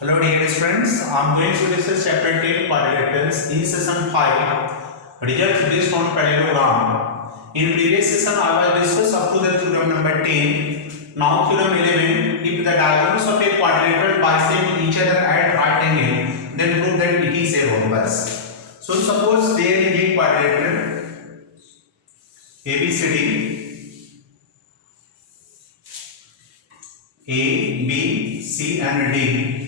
Hello dear friends, I am going to discuss chapter 10 quadrilaterals in session 5 results based on parallelogram. In previous session I was discussed up to the theorem number 10. Now theorem 11, if the diagonals of a quadrilateral bisect each other at right angle, then prove that it is a rhombus. So suppose there is a quadrilateral ABCD, A, B, C and D,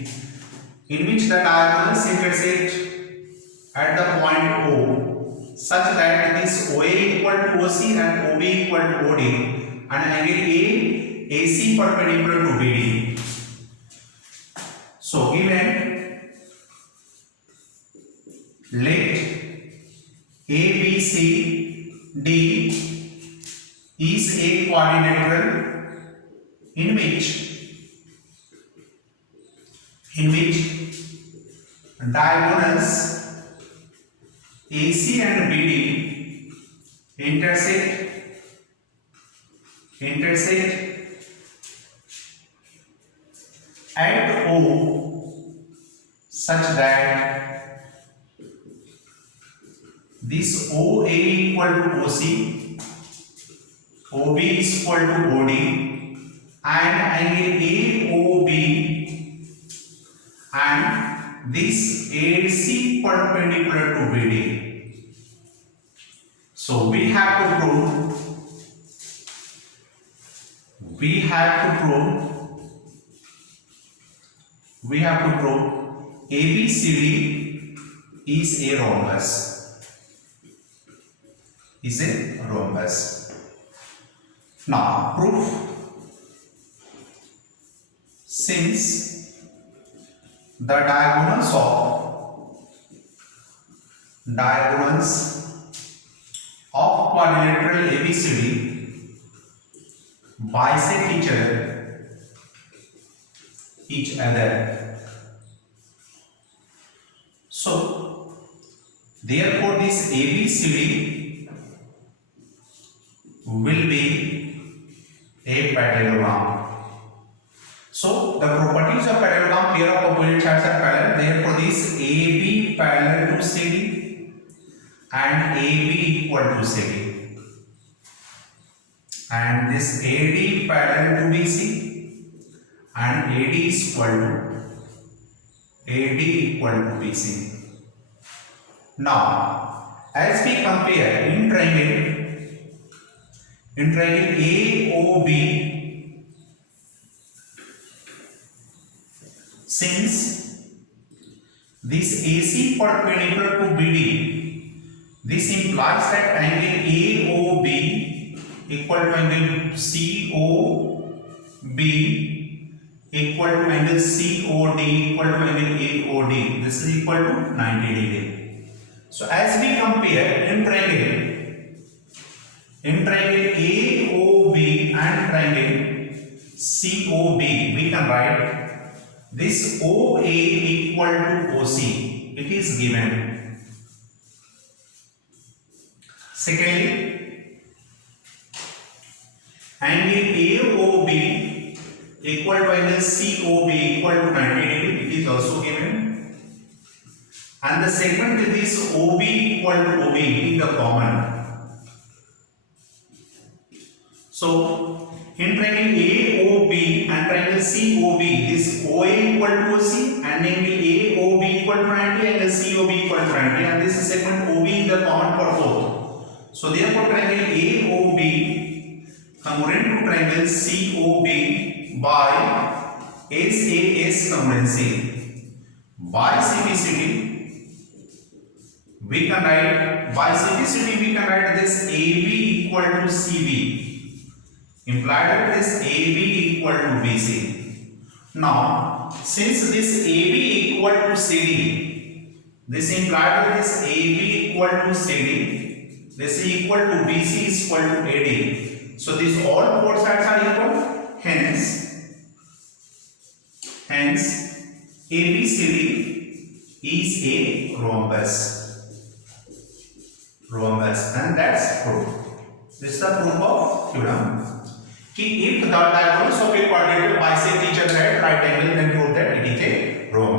in which the diagonals intersect at the point O such that this OA equal to OC and OB equal to OD and angle AC perpendicular to BD. So given let ABCD is a quadrilateral in which diagonals AC and BD intersect at O such that this OA equal to OC, OB is equal to OD and angle AOB and this AC perpendicular to BD. So we have to prove ABCD is a rhombus. Now proof. Since the diagonals of quadrilateral ABCD bisect each other. So therefore this ABCD will be a parallelogram. So the properties of parallelogram, pair of opposite sides are parallel. Therefore this AB parallel to CD and AB equal to CD, and this AD parallel to BC and AD is equal to BC. Now as we compare in triangle AOB, since this AC perpendicular to BD, this implies that angle AOB equal to angle COB equal to angle COD equal to angle AOD. This is equal to 90 degree. So as we compare in triangle AOB and triangle COB, we can write this OA equal to OC. It is given. Secondly, angle AOB equal to angle COB equal to 90 degree. It is also given. And the segment is this OB equal to OB in the common. So in triangle AOB and triangle COB, this OA equal to OC and angle AOB equal to 90 and COB equal to 90, and this segment OB is the common for both. So therefore triangle AOB congruent to triangle COB by SAS congruency. By CBCD we can write this AB equal to CB, implied that this AB equal to BC. Now since this AB equal to CD, this implied that this AB equal to CD, this is equal to BC is equal to AD. So these all four sides are equal. Hence ABCD is a rhombus, and that's proof. This is the proof of theorem. कि if the diagonals of a quadrilateral bisect each other at right angle, then prove that it is a rhombus.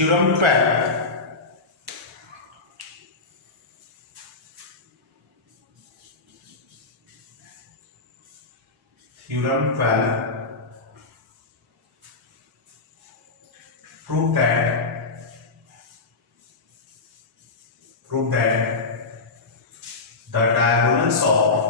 Theorem 12. Theorem 12. Prove that the diagonals of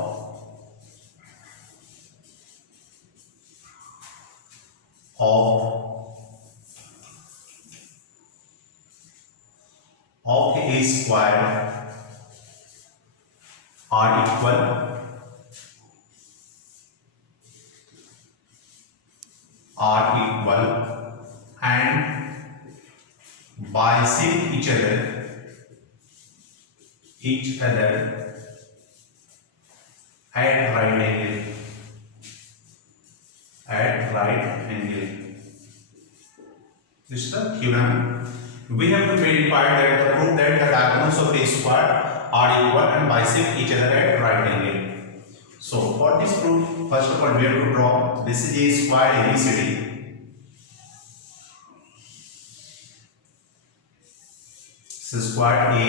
a square are equal and bisect each other at right angle. This is the theorem. We have to verify that the proof that the diagonals of a square are equal and bisect each other at right angle. So for this proof, first of all we have to draw. This is a square ABCD. This is square A,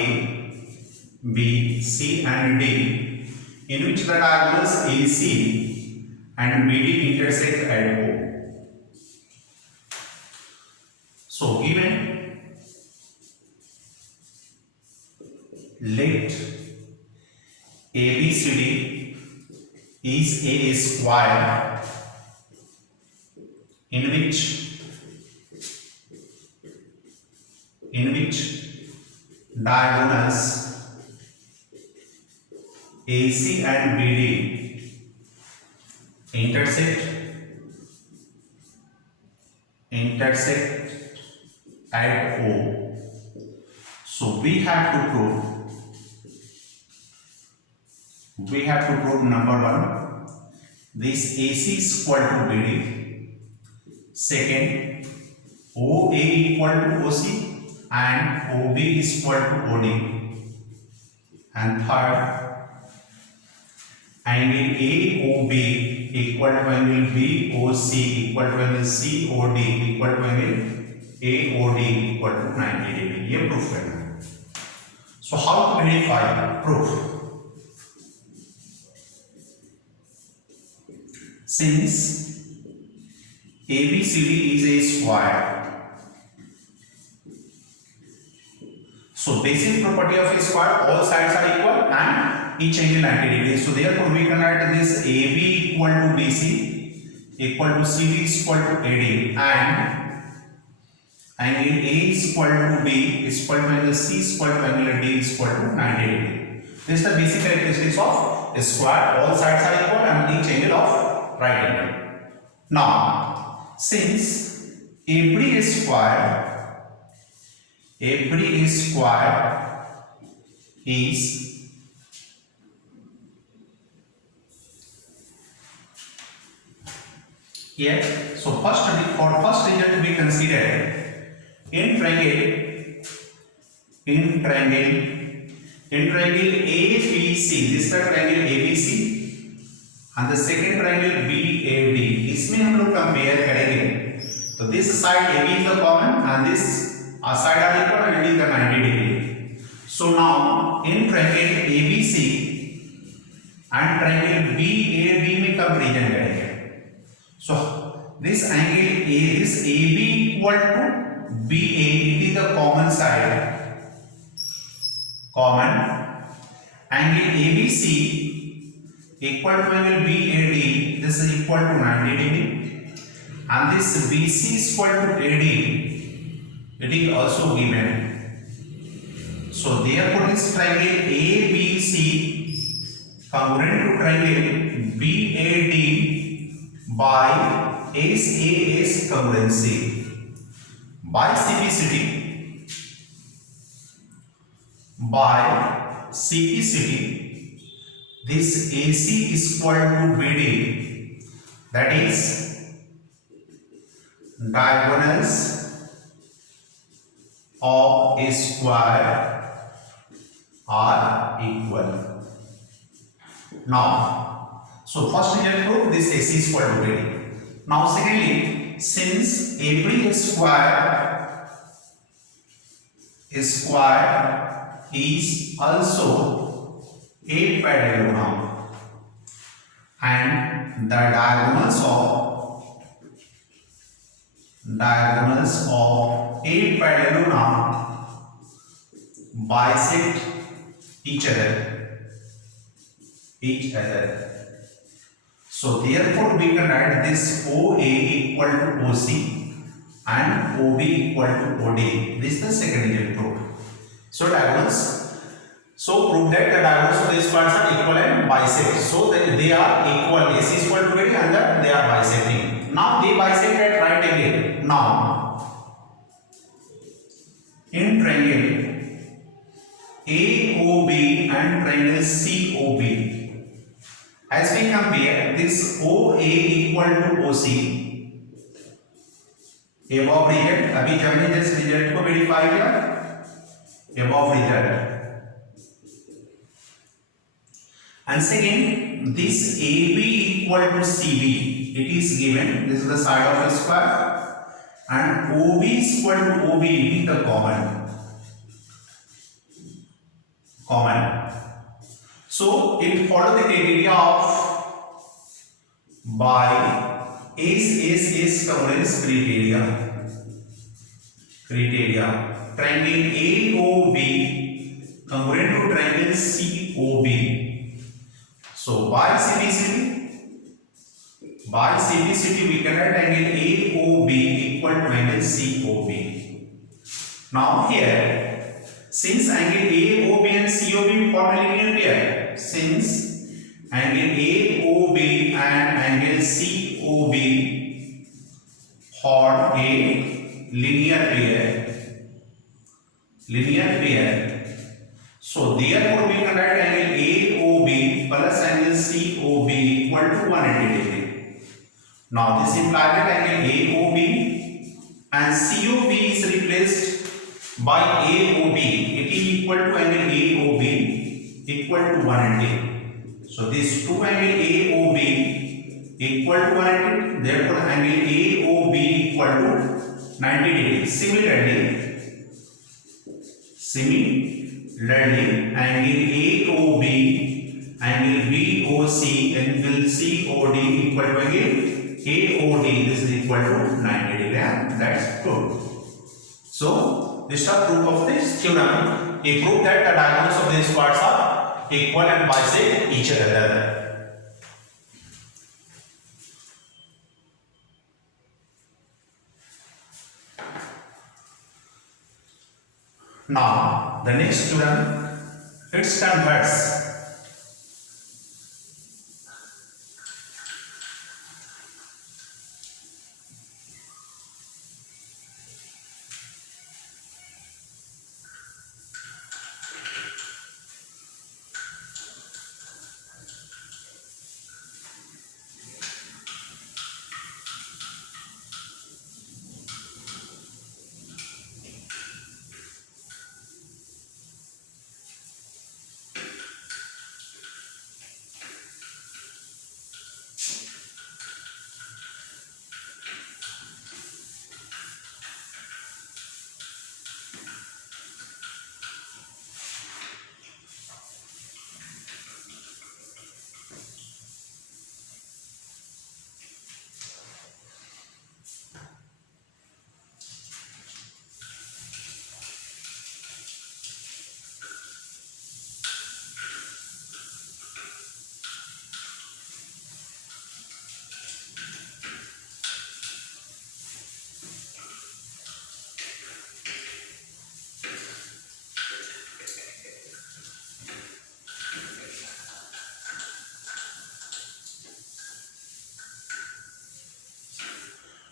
B, C and D, in which the diagonals AC and BD intersect at O. So given, let ABCD is a square in which diagonals AC and BD intersect at O. So we have to prove number one, this AC is equal to BD. Second, OA equal to OC and OB is equal to OD. And third, angle AOB equal to angle BOC equal to angle COD equal to angle AOD equal to 90 degree. ये proof करना है. So how to verify proof? Since ABCD is a square, so basic property of a square, all sides are equal and each angle 90 degrees. So therefore we can write this AB equal to BC equal to CD is equal to AD and angle A is equal to B is equal to angle C is equal to angle D is equal to 90 degree. This is the basic characteristics of a square. All sides are equal and each angle of right angle. Now, since every square is here, so for first result we consider in triangle ABC. This is the triangle ABC and the second triangle BAD. इसमें हम लोग compare करेंगे. तो this side AB is the common and this side are equal and it is the 90 degree. So now in triangle ABC and triangle BAD में comparison करेंगे. So this angle this AB equal to BA, it is the common side. Common angle ABC equal to angle BAD, this is equal to 90 degree, and this BC is equal to AD, it is also given. So therefore this triangle ABC congruent to triangle BAD by SAS congruency, by CPCD, this AC is equal to BD, that is diagonals of a square are equal. Now, so first we have proved this AC is equal to BD. Now secondly, since every square square is also a parallelogram, and the diagonals of a parallelogram bisect each other. So therefore we can write this OA equal to OC and OB equal to OD. This is the second proof. So diagonals. So prove that the diagonals of these squares are equal and bisect. So they are equal. AC is equal to AD and they are bisecting. Now they bisect at right angle. Now in triangle AOB and triangle COB, as we compare this OA equal to OC, above result, अभी जब हमने जिस result को verify किया, above result, and second this AB equal to CB, it is given, this is the side of a square, and OB is equal to OB, it is the common. So it follows the criteria of by S congruence criteria. Triangle AOB congruent to triangle COB. So by CBCT we can write angle AOB equal to angle COB. Now here, since angle AOB and COB form a linear pair, since angle AOB and angle COB form a linear pair, so therefore we can write angle AOB plus angle COB equal to 180 degree. Now this implies that angle AOB and COB is replaced by AOB, it is equal to angle AOB equal to 180. So this two angle AOB equal to 180, therefore angle AOB equal to 90 degrees. Similarly, angle AOB, angle BOC, angle COD equal to angle AOD, this is equal to 90 degrees, and that's good. So this is the proof of this theorem. It proved that the diagonals of these squares are equal and bisect each other. Now the next theorem, it's converse.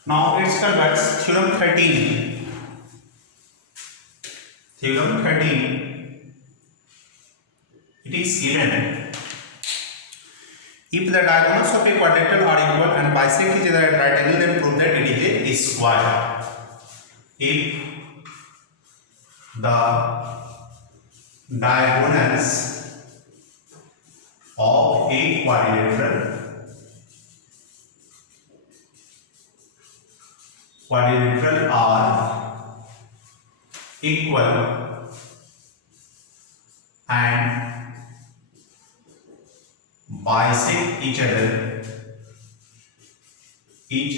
Now it's converse. Theorem 13. Theorem 13. It is given. If the diagonals of a quadrilateral are equal and bisect each other at right angle, then prove that it is a square. If the diagonals of a quadrilateral are equal and bisect each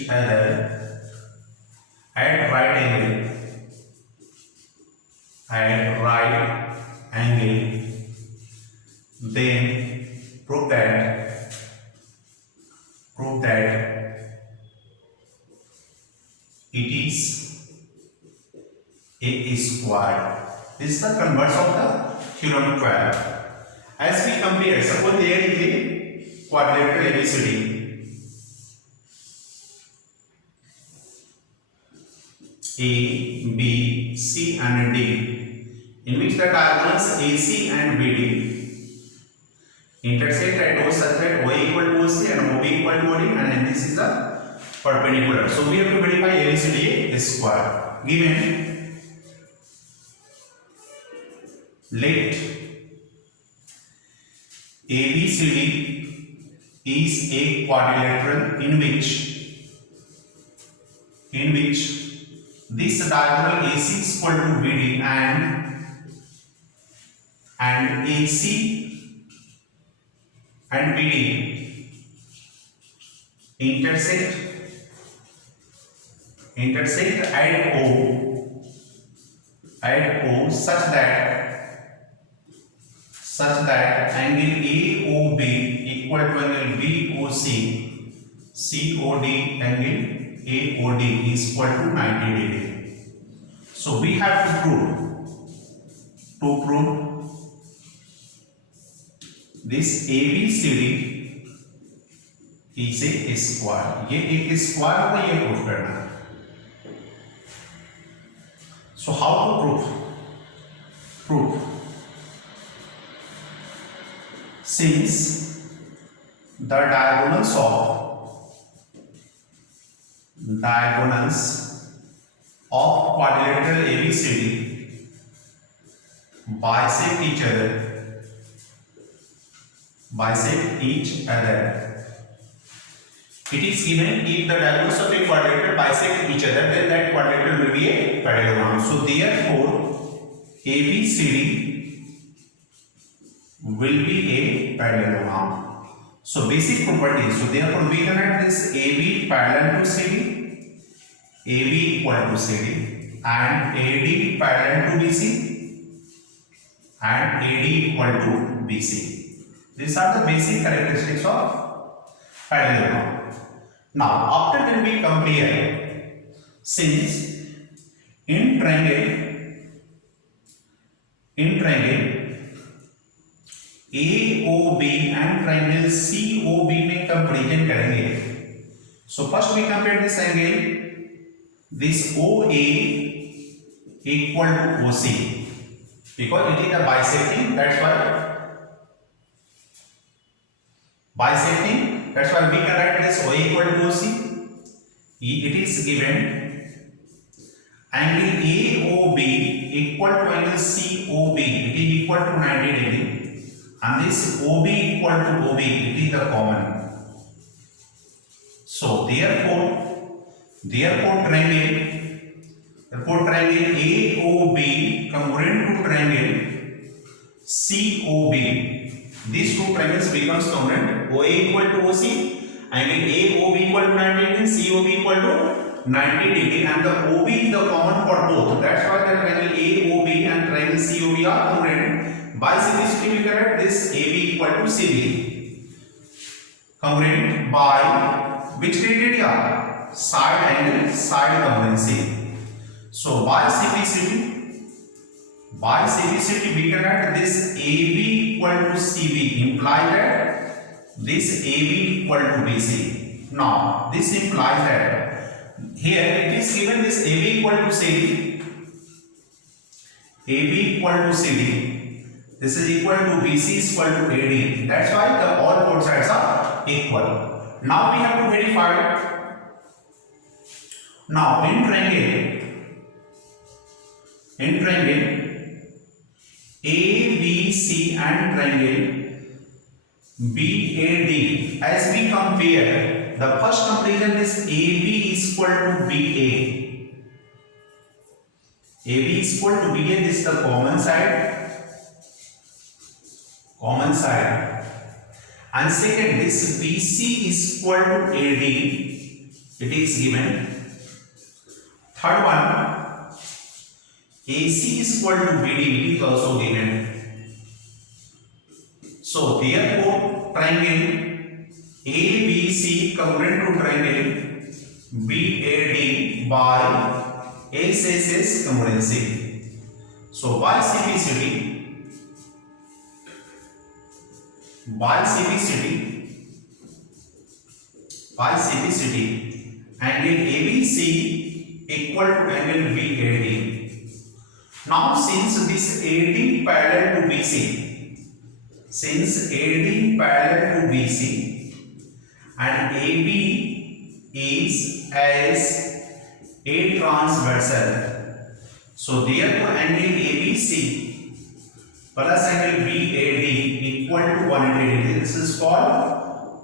other at right angle, then prove that it is a square. This is the converse of the theorem 12. As we compare, suppose there is a quadrilateral ABCD. A, B, C and D, in which the diagonals AC and BD intersect at O such that OA equal to OC and OB equal to OD, and this is the perpendicular. So we have to verify ABCD is square. Given, let ABCD is a quadrilateral in which this diagonal AC is equal to BD and AC and BD intersect at O such that angle AOB equal to angle BOC, COD angle AOD is equal to 90 degree. So we have to prove this ABCD is a square. ये एक square होगा, ये proof करना है. So how to prove? Since the diagonals of quadrilateral ABCD bisect each other, it is given if the diagonals of a quadrilateral bisect each other, then that quadrilateral will be a parallelogram. So therefore ABCD will be a parallelogram. So basic properties. So therefore we can write this AB parallel to CD, AB equal to CD, and AD parallel to BC, and AD equal to BC. These are the basic characteristics of parallelogram. Now after when we compare, since in triangle AOB and triangle COB में comparison करेंगे. So first we compare this angle, this OA equal to OC, because it is a bisecting. That's why we can write this OA equal to OC. It is given angle AOB equal to angle COB. It is equal to 90 degree. And this OB equal to OB, it is the common. So therefore triangle AOB congruent to triangle COB, these two triangles becomes congruent. OA equal to OC, angle AOB equal to 90 degree, COB equal to 90 degree, and the OB is the common for both. That's why the triangle AOB and triangle COB are congruent. By simplicity we can write this AB equal to CB, congruent by which criteria? Side angle, side congruency. So by simplicity we can write this AB equal to CB, imply that this AB equal to BC. Now this implies that here it is given this AB equal to CD, this is equal to BC is equal to AD. That's why the all both sides are equal. Now we have to verify. Now in triangle ABC and triangle BAD, as we compare, the first comparison is AB is equal to BA. AB is equal to BA. This is the common side. And second, this BC is equal to AD. It is given. Third one, AC is equal to BD. It is also given. So therefore, triangle ABC congruent to triangle BAD by SSS congruency. So by CPCD, angle ABC equal to angle BAD. Now since this AD parallel to BC, and AB is as A transversal, so therefore angle ABC plus angle BAD equal to 180 degrees. This is called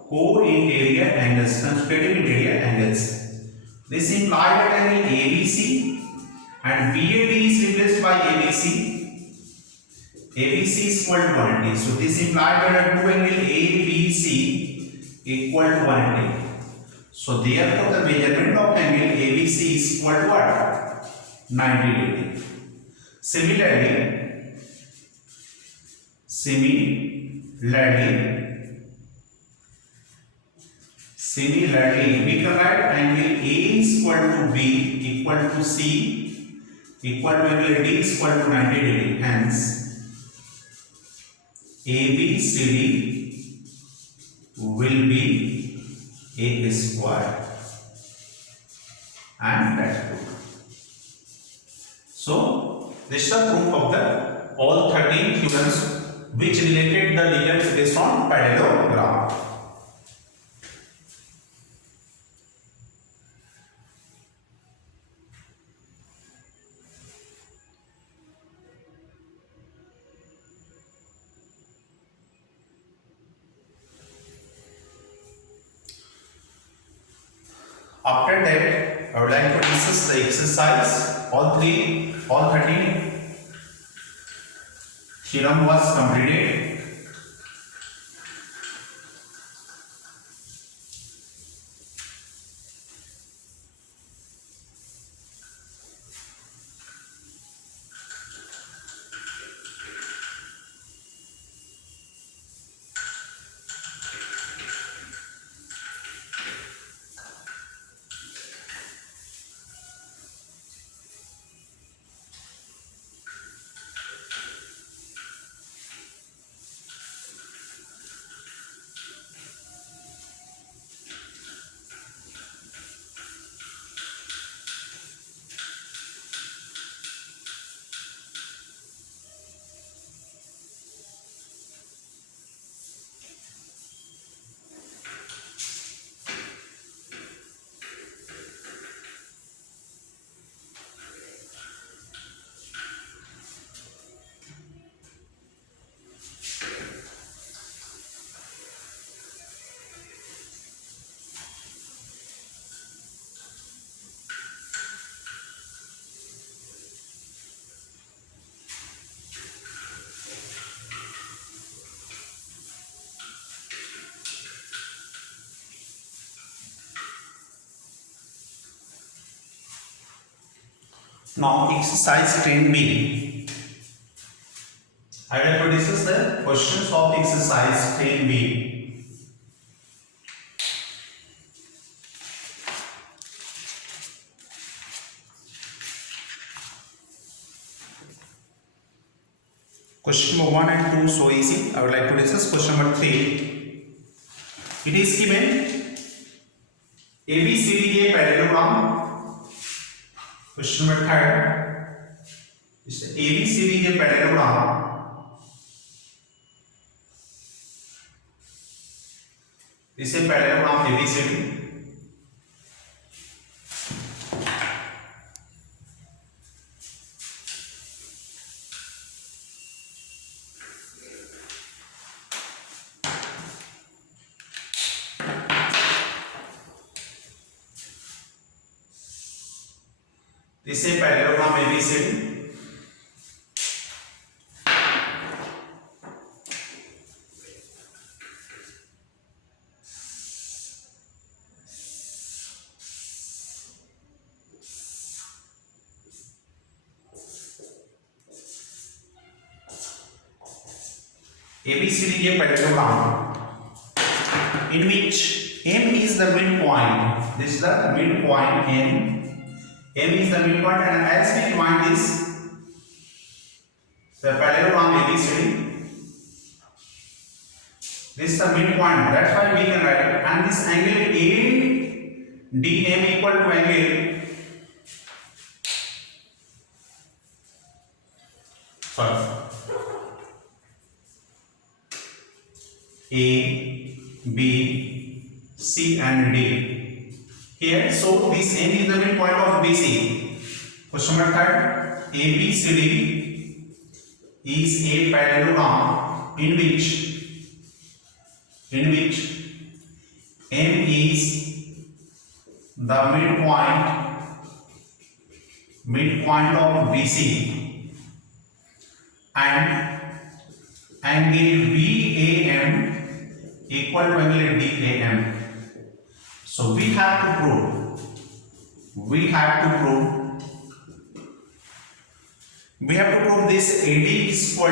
co-interior angles, constitutive interior angles. This implies that angle ABC and BAD is replaced by ABC. ABC is equal to 180. So this implies that two angle ABC equal to 180. So therefore the measurement of angle ABC is equal to what? 90 degree. Similarly, we can write angle A is equal to B equal to C equal to angle D is equal to 90 degree. Hence, ABCD will be A square, and that's good. So this is the proof of the all 13 theorems which related the linears based on parallelogram. After that, I would like to discuss the exercise. All 13 theorem was completed. Now exercise 10b. I will discuss the questions of exercise 10b. Question number 1 and 2 so easy. I would like to discuss question number 3. It is given ABCD parallelogram. Question number 3 is ABCD parallelogram. This is parallelogram ABCD. This is parallelogram ABCD. ABCD is a parallelogram in which M is the midpoint. This is the midpoint M. M is the midpoint, and as we find this, the parallelogram ABCD. This is the midpoint. That's why we can write it. And this angle ADM equal to angle. Sorry. A, B, C and D. Here, so this N is the midpoint of BC. Question number 3. ABCD is a parallelogram in which M is the midpoint of BC and angle BAM equal to angle DAM. So we have to prove this AD is equal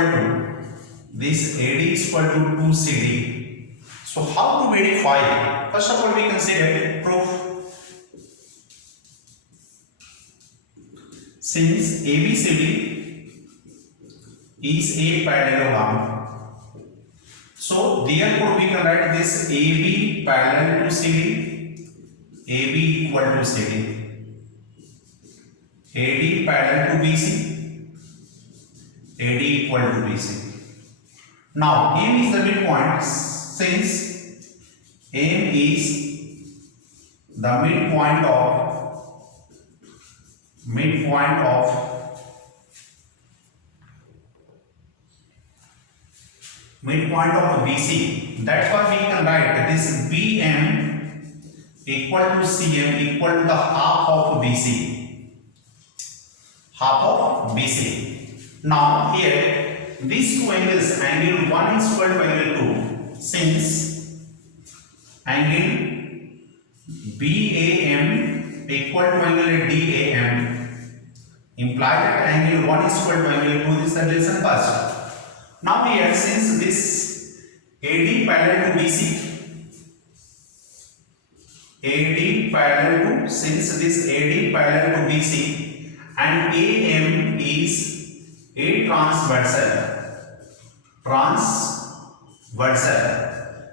to 2CD. So how to verify? First of all, we consider proof. Since ABCD is a parallelogram, so therefore we can write this AB parallel to CD, AB equal to CD, AD parallel to BC, AD equal to BC. Now M is the midpoint. Since M is the midpoint of BC, that's why we can write this BM equal to CM equal to the half of BC. Now here these two angles, angle 1 is equal to angle 2. Since angle BAM equal to angle DAM imply that angle 1 is equal to angle 2. This is the relation first. Now here, since this AD parallel to BC, since this AD parallel to BC and AM is a transversal.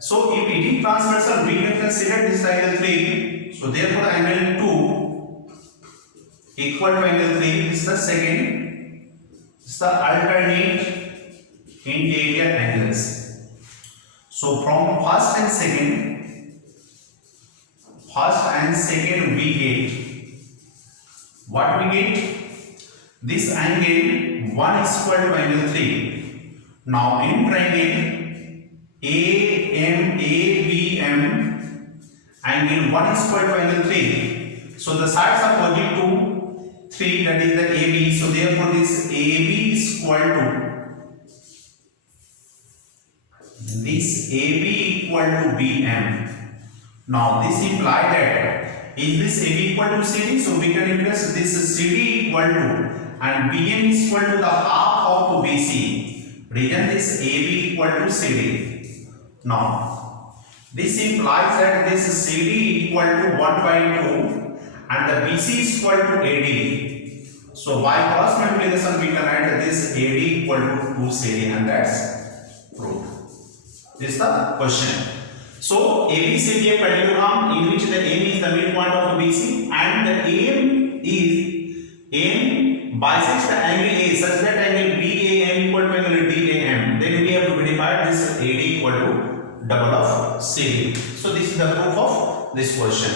So if it is transversal, we can consider this angle 3. So therefore angle 2 equal to angle 3 is the second. It's the alternate interior angles. So from first and second we get what we get? This angle 1 is equal to angle 3. Now in triangle ABM, angle 1 is equal to angle 3. So the sides are opposite to 3, that is the AB. So therefore this AB is equal to BM. Now this implies that is this AB equal to CD? So we can replace this CD equal to and BM is equal to the half of BC. Reason this AB equal to CD. Now this implies that this CD equal to 1/2 and the BC is equal to AD. So by cross multiplication we can write this AD equal to 2CD, and that's proof. This is the question. So ABCD is a parallelogram in which the M is the midpoint of BC and the AM bisects the angle A such that angle BAM equal to angle DAM. Then we have to verify this AD equal to double of CD. So this is the proof of this question.